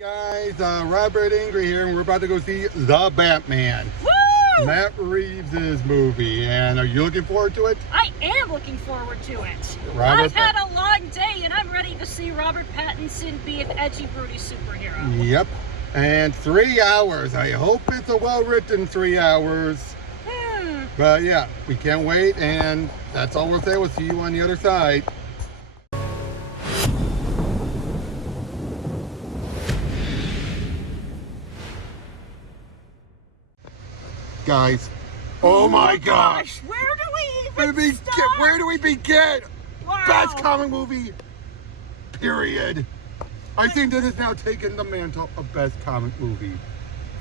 Guys, Robert and Ingrid here, and we're about to go see The Batman. Woo! Matt Reeves' movie, and are you looking forward to it? I am looking forward to it. Robert I've had a long day, and I'm ready to see Robert Pattinson be an edgy, broody superhero. Yep. And 3 hours. I hope it's a well-written 3 hours. But yeah, we can't wait, and that's all we'll say. We'll see you on the other side. Guys, oh my gosh! Where do we even start? Where do we begin? Wow. Best comic movie, period. I think this has now taken the mantle of best comic movie.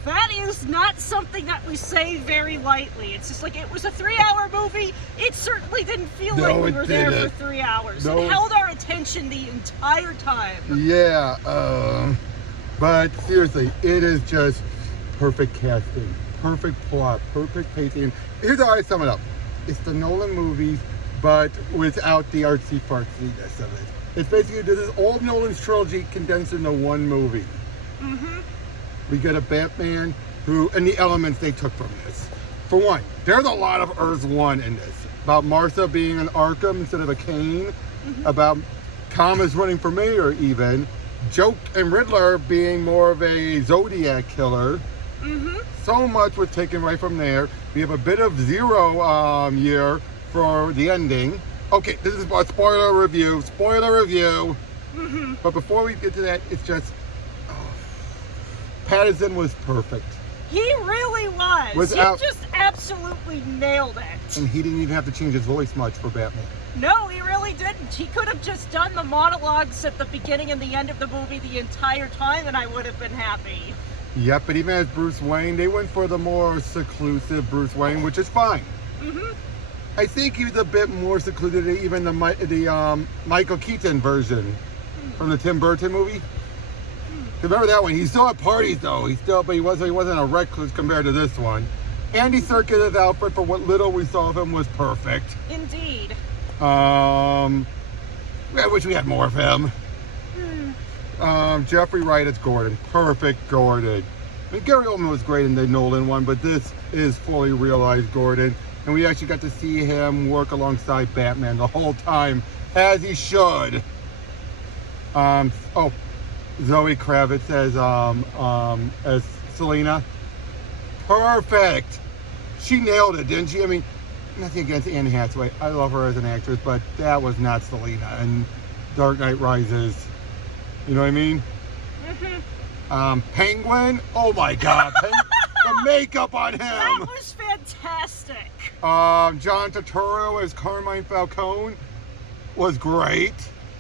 That is not something that we say very lightly. It's just like it was a 3-hour movie. It certainly didn't feel like we were there for 3 hours. No. It held our attention the entire time. Yeah, but seriously, it is just perfect casting, perfect plot, perfect pacing. Here's how I sum it up. It's the Nolan movies, but without the artsy fartsiness of it. It's basically, this is all of Nolan's trilogy condensed into one movie. Mm-hmm. We get a Batman who, and the elements they took from this. For one, there's a lot of Earth 1 in this. About Martha being an Arkham instead of a Kane. Mm-hmm. About Thomas running for mayor even. Joke and Riddler being more of a Zodiac killer. Mm-hmm. So much was taken right from there. We have a bit of Zero year for the ending. Okay, this is a spoiler review. Spoiler review. Mm-hmm. But before we get to that, it's just... Pattinson was perfect. He really was. He just absolutely nailed it. And he didn't even have to change his voice much for Batman. No, he really didn't. He could have just done the monologues at the beginning and the end of the movie the entire time, and I would have been happy. Yep, but even as Bruce Wayne, they went for the more seclusive Bruce Wayne, which is fine. Mm-hmm. I think he was a bit more secluded than even the Michael Keaton version from the Tim Burton movie. Remember that one? He still had parties though. But he wasn't a recluse compared to this one. Andy Serkis' outfit, for what little we saw of him, was perfect. Indeed. I wish we had more of him. Jeffrey Wright as Gordon. Perfect Gordon. I mean, Gary Oldman was great in the Nolan one, but this is fully realized Gordon. And we actually got to see him work alongside Batman the whole time, as he should. Zoe Kravitz as Selina. Perfect. She nailed it, didn't she? I mean, nothing against Anne Hathaway. I love her as an actress, but that was not Selina. And Dark Knight Rises. You know what I mean? Mm-hmm. Penguin. Oh my God. The makeup on him. That was fantastic. John Turturro as Carmine Falcone was great.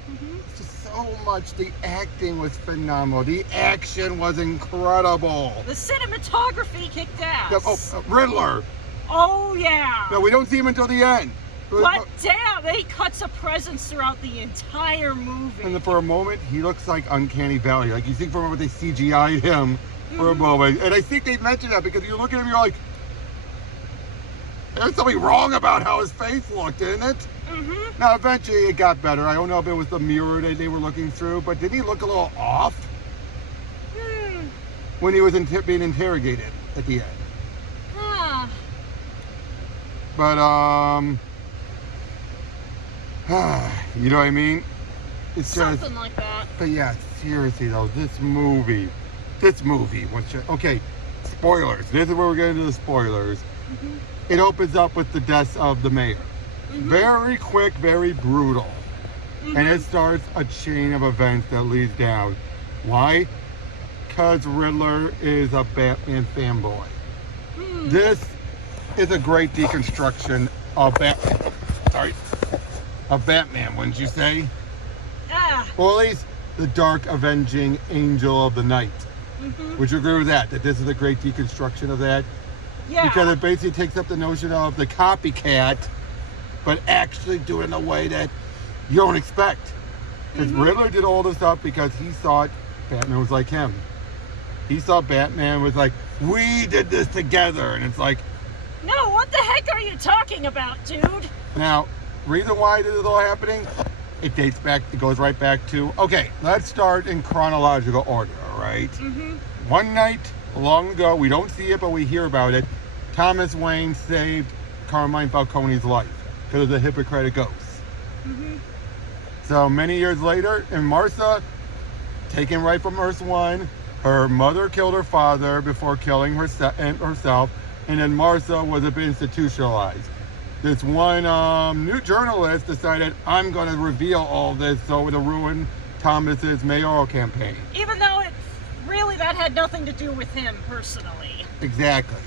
Mm-hmm. So much. The acting was phenomenal. The action was incredible. The cinematography kicked ass. Riddler. Oh, yeah. No, we don't see him until the end. But damn, he cuts a presence throughout the entire movie. And for a moment, he looks like Uncanny Valley. Like, you think for a moment they CGI'd him for a moment. And I think they mentioned that because you look at him, you're like, there's something wrong about how his face looked, isn't it? Mm-hmm. Now, eventually it got better. I don't know if it was the mirror that they were looking through, but didn't he look a little off? When he was being interrogated at the end. But, you know what I mean? It's something like that. But yeah, seriously though, this movie, okay, spoilers. This is where we're getting to the spoilers. Mm-hmm. It opens up with the death of the mayor. Mm-hmm. Very quick, very brutal. Mm-hmm. And it starts a chain of events that leads down. Why? Because Riddler is a Batman fanboy. Mm. This is a great deconstruction of Batman, wouldn't you say? Yeah. Well, at least the dark avenging angel of the night. Mm-hmm. Would you agree with that this is a great deconstruction of that? Yeah. Because it basically takes up the notion of the copycat, but actually do it in a way that you don't expect. Because Riddler did all this stuff because he thought Batman was like him. He thought Batman was like, we did this together. And it's like, no, what the heck are you talking about, dude? Now, reason why this is all happening, it goes right back to, okay, let's start in chronological order, all right? right? One night long ago, we don't see it, but we hear about it. Thomas Wayne saved Carmine Falcone's life because of the Hippocratic oath. So many years later, and Martha, taken right from Earth 1, her mother killed her father before killing herself, and then Martha was a bit institutionalized. This one new journalist decided, I'm going to reveal all this so to ruin Thomas's mayoral campaign. Even though that had nothing to do with him personally. Exactly.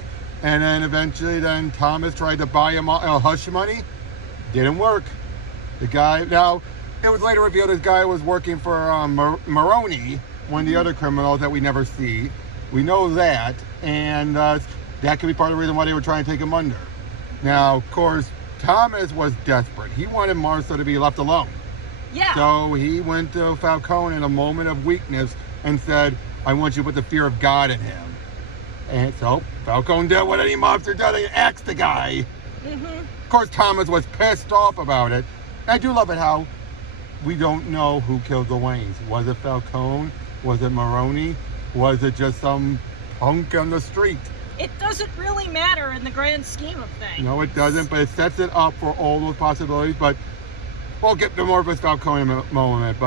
And then eventually Thomas tried to buy him hush money. Didn't work. The guy, now, it was later revealed this guy was working for Maroney, one of the other criminals that we never see. We know that, and that could be part of the reason why they were trying to take him under. Now, of course, Thomas was desperate. He wanted Martha to be left alone. Yeah. So he went to Falcone in a moment of weakness and said, I want you to put the fear of God in him. And so Falcone did what any mobster does, and axed the guy. Of course, Thomas was pissed off about it. I do love it how we don't know who killed the Waynes. Was it Falcone? Was it Maroney? Was it just some punk on the street? It doesn't really matter in the grand scheme of things. No, it doesn't, but it sets it up for all those possibilities. But we'll get to more of a Falcone in a moment.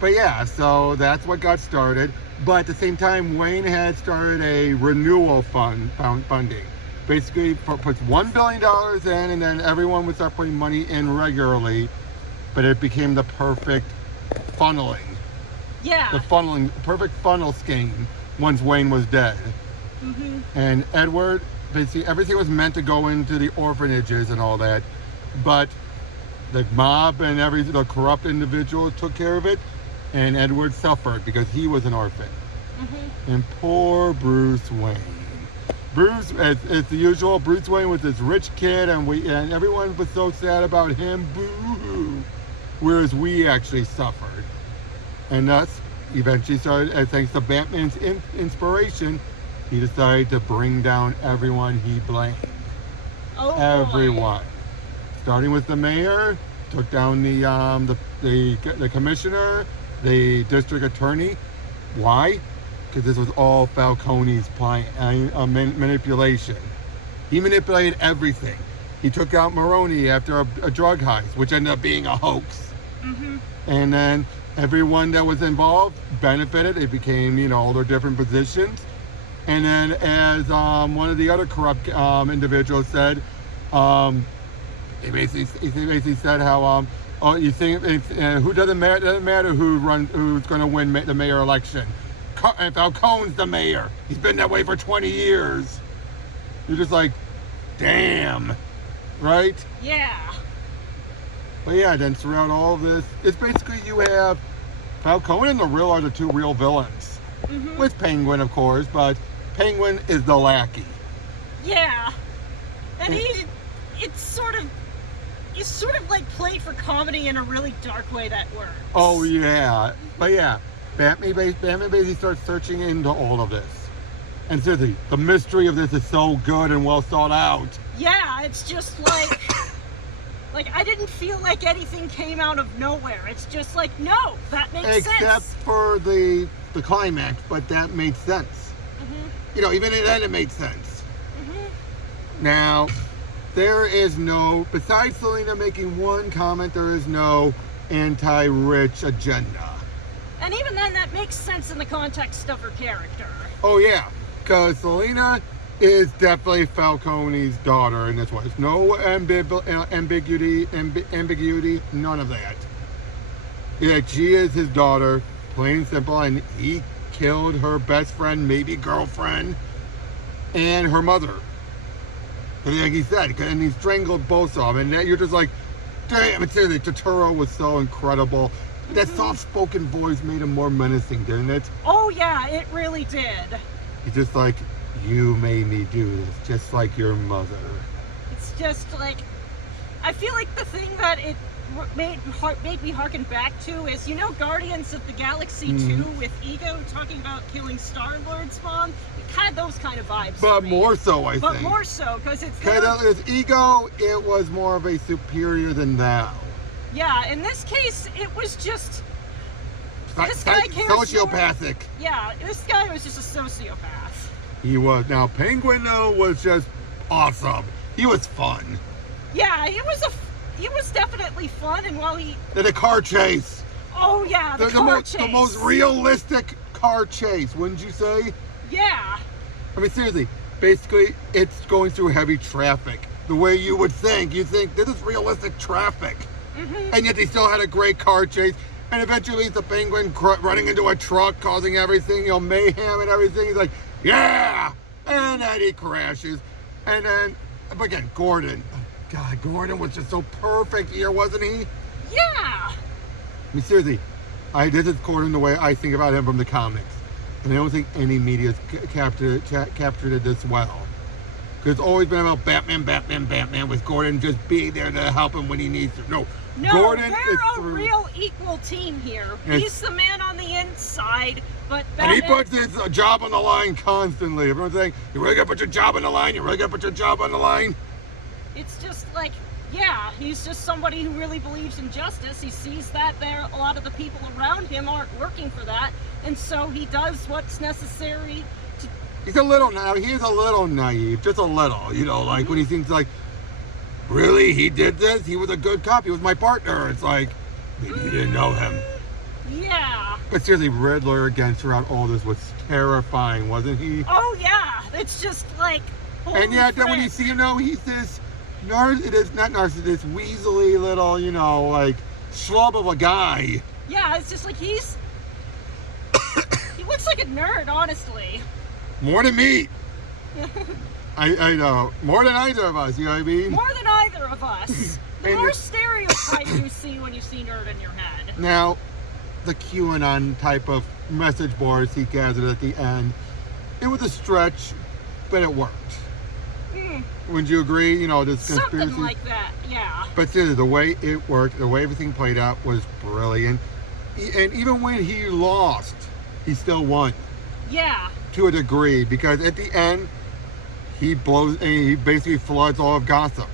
But yeah, so that's what got started. But at the same time, Wayne had started a renewal funding. Basically, puts $1 billion in, and then everyone would start putting money in regularly. But it became the perfect funneling. Yeah. The perfect funnel scheme once Wayne was dead. And Edward, basically everything was meant to go into the orphanages and all that. But the mob and the corrupt individuals took care of it. And Edward suffered because he was an orphan. And poor Bruce Wayne. Bruce, as the usual, Bruce Wayne was this rich kid, and everyone was so sad about him, boo-hoo. Whereas we actually suffered. And thus, eventually started, thanks to Batman's inspiration, he decided to bring down everyone he blamed. Oh, everyone. Boy. Starting with the mayor, took down the commissioner, the district attorney. Why? Because this was all Falcone's plan, manipulation. He manipulated everything. He took out Maroney after a drug heist, which ended up being a hoax. And then everyone that was involved benefited. They became, all their different positions. And then as one of the other corrupt individuals said, he basically said how, oh, you think who doesn't matter who's going to win the mayor election. Falcone's the mayor. He's been that way for 20 years. You're just like, damn, right? Yeah. But yeah, then throughout all of this, it's basically you have Falcone and the Riddler are the two real villains. With Penguin, of course, but Penguin is the lackey. Yeah. And it's sort of like played for comedy in a really dark way that works. Oh yeah. But yeah, Batman basically starts searching into all of this. And seriously, the mystery of this is so good and well thought out. Yeah, it's just like I didn't feel like anything came out of nowhere. It's just like, no, that makes sense. Except for the climax, but that made sense. Even then it made sense. Now, there is no, besides Selina making one comment, there is no anti-rich agenda. And even then, that makes sense in the context of her character. Oh yeah, because Selina is definitely Falcone's daughter in this one. There's no ambiguity, none of that. Yeah, she is his daughter, plain and simple, and he killed her best friend, maybe girlfriend, and her mother. Like he said, and he strangled both of them, and you're just like, damn, seriously, Totoro was so incredible. That soft-spoken voice made him more menacing, didn't it? Oh yeah, it really did. He's just like, you made me do this, just like your mother. It's just like, I feel like the thing that it made me harken back to is, Guardians of the Galaxy 2 with Ego talking about killing Star-Lord's mom? It had those kind of vibes. But more so, I think. But more so, because it's... Because with Ego, it was more of a superior than thou. Yeah, in this case, it was just This guy cares sociopathic. Yeah, this guy was just a sociopath. He was. Now, Penguin, though, was just awesome. He was fun. Yeah, he was definitely fun, and while he... And a car chase. Oh, yeah, the car chase. The most realistic car chase, wouldn't you say? Yeah. I mean, seriously, basically, it's going through heavy traffic. The way you would think. You think, this is realistic traffic. Mm-hmm. And yet they still had a great car chase. And eventually it's the Penguin running into a truck, causing everything, mayhem and everything. He's like, yeah! And then he crashes. And then, but again, Gordon. God, Gordon was just so perfect here, wasn't he? Yeah. I mean, seriously, this is Gordon the way I think about him from the comics. And I don't think any media's captured it this well. Because it's always been about Batman, with Gordon just being there to help him when he needs to. No, Gordon they're a real equal team here. He's the man on the inside, but Batman... And he puts his job on the line constantly. Everyone's saying, you really gotta put your job on the line, you really gotta put your job on the line. It's just like, yeah, he's just somebody who really believes in justice. He sees that a lot of the people around him aren't working for that, and so he does what's necessary to... He's a little naive, just a little, like when he thinks like, really, he did this? He was a good cop, he was my partner. It's like, maybe you didn't know him. Yeah. But seriously, Riddler again throughout all this was terrifying, wasn't he? Oh yeah, it's just like, and yeah, then when you see him now, he's this weaselly little, like schlub of a guy. Yeah, it's just like he looks like a nerd, honestly. More than me. I know. More than either of us, you know what I mean? More than either of us. The more stereotype you see when you see nerd in your head. Now, the QAnon type of message boards he gathered at the end, it was a stretch, but it worked. Wouldn't you agree? This conspiracy. Something like that, yeah. But seriously, the way it worked, the way everything played out was brilliant. And even when he lost, he still won. Yeah. To a degree, because at the end, he basically floods all of Gotham.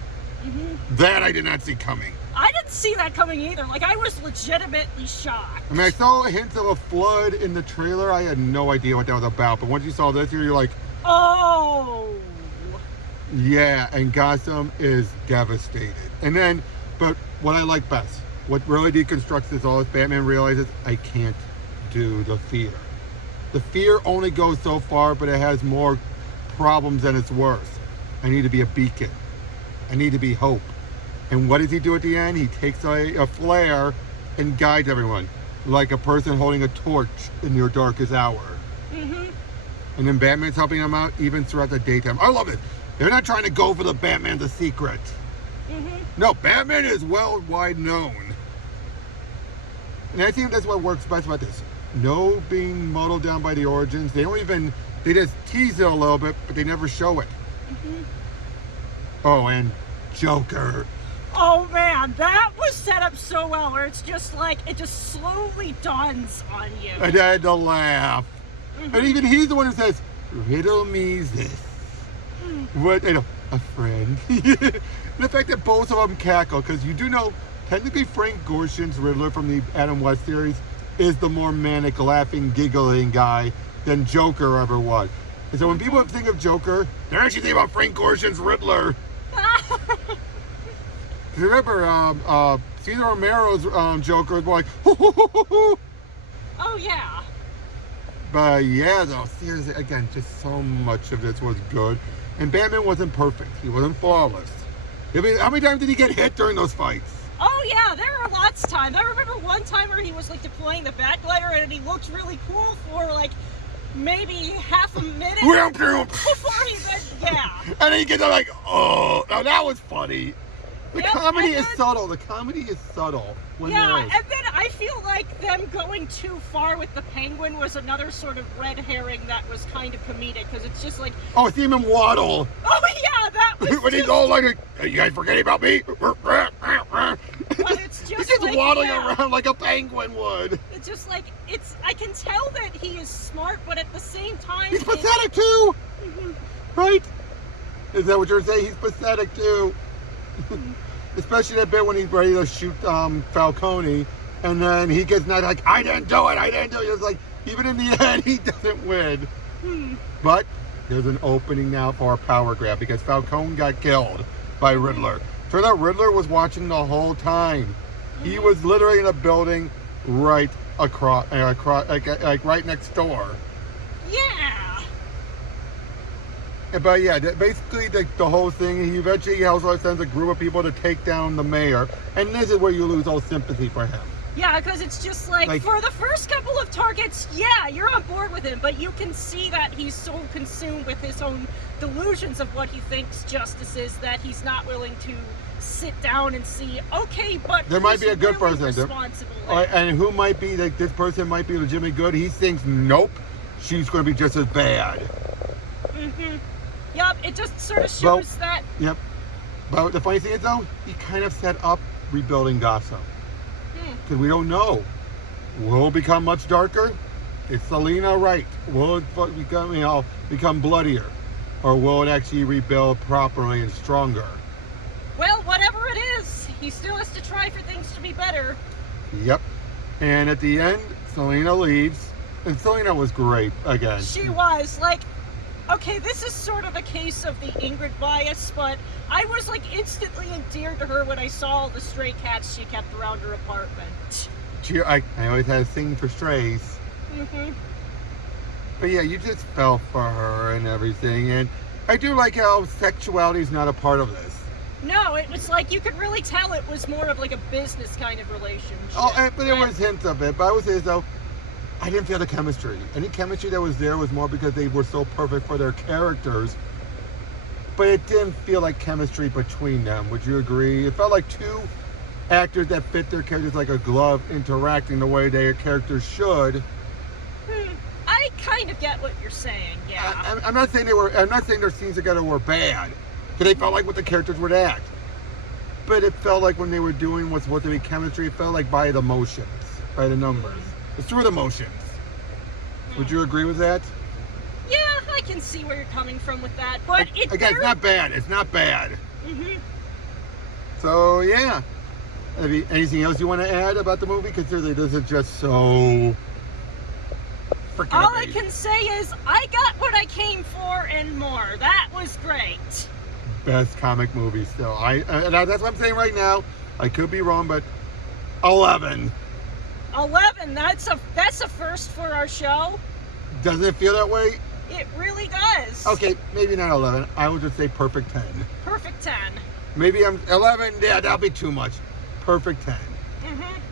Mm-hmm. That I did not see coming. I didn't see that coming either. Like, I was legitimately shocked. I mean, I saw hints of a flood in the trailer. I had no idea what that was about. But once you saw this here, you're like, oh. Yeah, and Gotham is devastated. And then, but what I like best, what really deconstructs this all is Batman realizes, I can't do the fear. The fear only goes so far, but it has more problems than it's worth. I need to be a beacon. I need to be hope. And what does he do at the end? He takes a flare and guides everyone, like a person holding a torch in your darkest hour. Mm-hmm. And then Batman's helping him out even throughout the daytime. I love it. They're not trying to go for the Batman the secret. Mm-hmm. No, Batman is worldwide known. And I think that's what works best about this. No being muddled down by the origins. They just tease it a little bit, but they never show it. Mm-hmm. Oh, and Joker. Oh man, that was set up so well, where it's just like, it just slowly dawns on you. And I had to laugh. Mm-hmm. And even he's the one who says, riddle me this. What, a friend. The fact that both of them cackle, because you do know, technically Frank Gorshin's Riddler from the Adam West series is the more manic, laughing, giggling guy than Joker ever was. And so when people think of Joker, they're actually thinking about Frank Gorshin's Riddler. Remember, Cesar Romero's Joker was more like, hoo, hoo, hoo, hoo, hoo. Oh yeah. But yeah, though, seriously, again, just so much of this was good. And Batman wasn't perfect. He wasn't flawless. I mean, how many times did he get hit during those fights? Oh yeah, there were lots of times. I remember one time where he was like deploying the Batglider and he looked really cool for like maybe half a minute before he then, yeah. And then he gets like, oh, now that was funny. The comedy is subtle. The comedy is subtle. Yeah, and then I feel like them going too far with the Penguin was another sort of red herring that was kind of comedic, because it's just like... Oh, see him waddle. Oh, yeah, that was when he's all like, hey, you guys forgetting about me? But it's just he's just like, waddling around like a penguin would. It's just like, I can tell that he is smart, but at the same time... He's pathetic, too! Mm-hmm. Right? Is that what you're saying? He's pathetic, too. Especially that bit when he's ready to shoot Falcone, And then he gets not like, I didn't do it. It's like, even in the end, he doesn't win. But there's an opening now for a power grab because Falcone got killed by Riddler. Turned out Riddler was watching the whole time. He was literally in a building right across like right next door. Yeah. But yeah, basically the whole thing, he eventually sends a group of people to take down the mayor. And this is where you lose all sympathy for him. Yeah, because it's just like, for the first couple of targets, yeah, you're on board with him, but you can see that he's so consumed with his own delusions of what he thinks justice is that he's not willing to sit down and see, okay, but there might be a good really person. Responsible and who might be, like, this person might be legitimately good. He thinks, nope, she's going to be just as bad. Yep, it just sort of shows that. Yep. But the funny thing is, though, he kind of set up rebuilding Gotham. Because we don't know. Will it become much darker? Is Selina right? Will it become bloodier? Or will it actually rebuild properly and stronger? Well, whatever it is, he still has to try for things to be better. Yep. And at the end, Selina leaves. And Selina was great again. She was. Like, okay, this is sort of a case of the Ingrid bias, but I was like instantly endeared to her when I saw the stray cats she kept around her apartment. I always had a thing for strays. But yeah, you just fell for her and everything. And I do like how sexuality is not a part of this. No, it was like you could really tell it was more of like a business kind of relationship. Oh, but there was hints of it. But I would say, though, I didn't feel the chemistry. Any chemistry that was there was more because they were so perfect for their characters. But it didn't feel like chemistry between them. Would you agree? It felt like two actors that fit their characters like a glove interacting the way their characters should. I kind of get what you're saying, yeah. I'm not saying their scenes together were bad. But they felt like what the characters would act. But it felt like when they were doing what's supposed to be chemistry, it felt like by the motions, by the numbers. It's through the motions. Would you agree with that? Yeah, I can see where you're coming from with that, but again, it's not bad. It's not bad. So yeah. Anything else you want to add about the movie? Because this is just so freaking all amazing. I can say is I got what I came for and more. That was great. Best comic movie still. That's what I'm saying right now. I could be wrong, but 11. 11. That's a first for our show. Doesn't it feel that way? It really does. Okay, maybe not 11. I would just say perfect 10. Perfect 10. Maybe I'm 11. Yeah, that'll be too much. Perfect 10.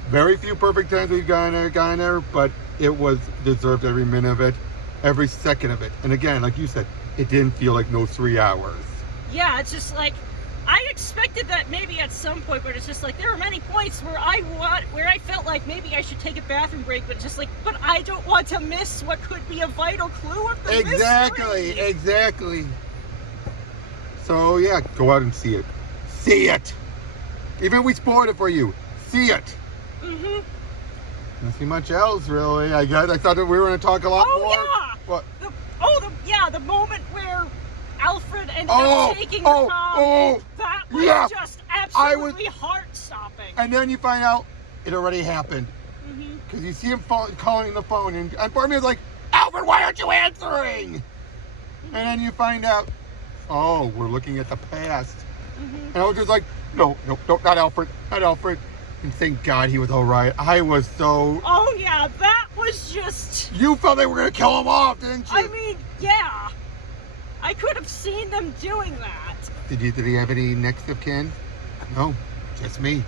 Very few perfect 10s we've gotten there, but it was deserved every minute of it, every second of it. And again, like you said, it didn't feel like no 3 hours. Yeah, it's just like I expected that maybe at some point, but it's just like there were many points where I felt like maybe I should take a bathroom break, but just like, but I don't want to miss what could be a vital clue of the mystery. Exactly. So yeah, go out and see it. See it. Even if we spoiled it for you, see it. Nothing much else really. I thought that we were going to talk a lot more. Yeah. What? The moment where Alfred ended up taking the palm. That was just absolutely heart-stopping. And then you find out it already happened. Because you see him calling the phone, and part of me is like, Alfred, why aren't you answering? And then you find out, we're looking at the past. And I was just like, no, not Alfred. And thank God he was all right. I was so... Oh, yeah, that was just... You felt they were going to kill him off, didn't you? I mean, yeah. I could have seen them doing that. Did he have any next of kin? No, just me.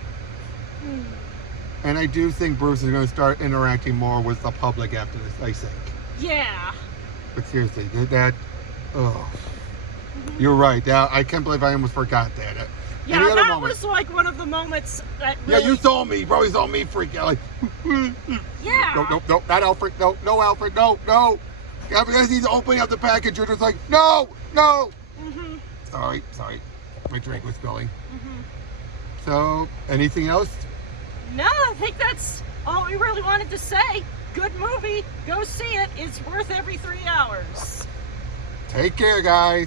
And I do think Bruce is going to start interacting more with the public after this, I think. Yeah. But seriously, you're right. I can't believe I almost forgot that. Yeah, that was like one of the moments that really... Yeah, you saw me. You probably saw me freak out. Like, yeah. No, not Alfred. No, Alfred. No. Because he's opening up the package, you're just like, no. Sorry. My drink was spilling. So, anything else? No, I think that's all we really wanted to say. Good movie. Go see it. It's worth every 3 hours. Take care, guys.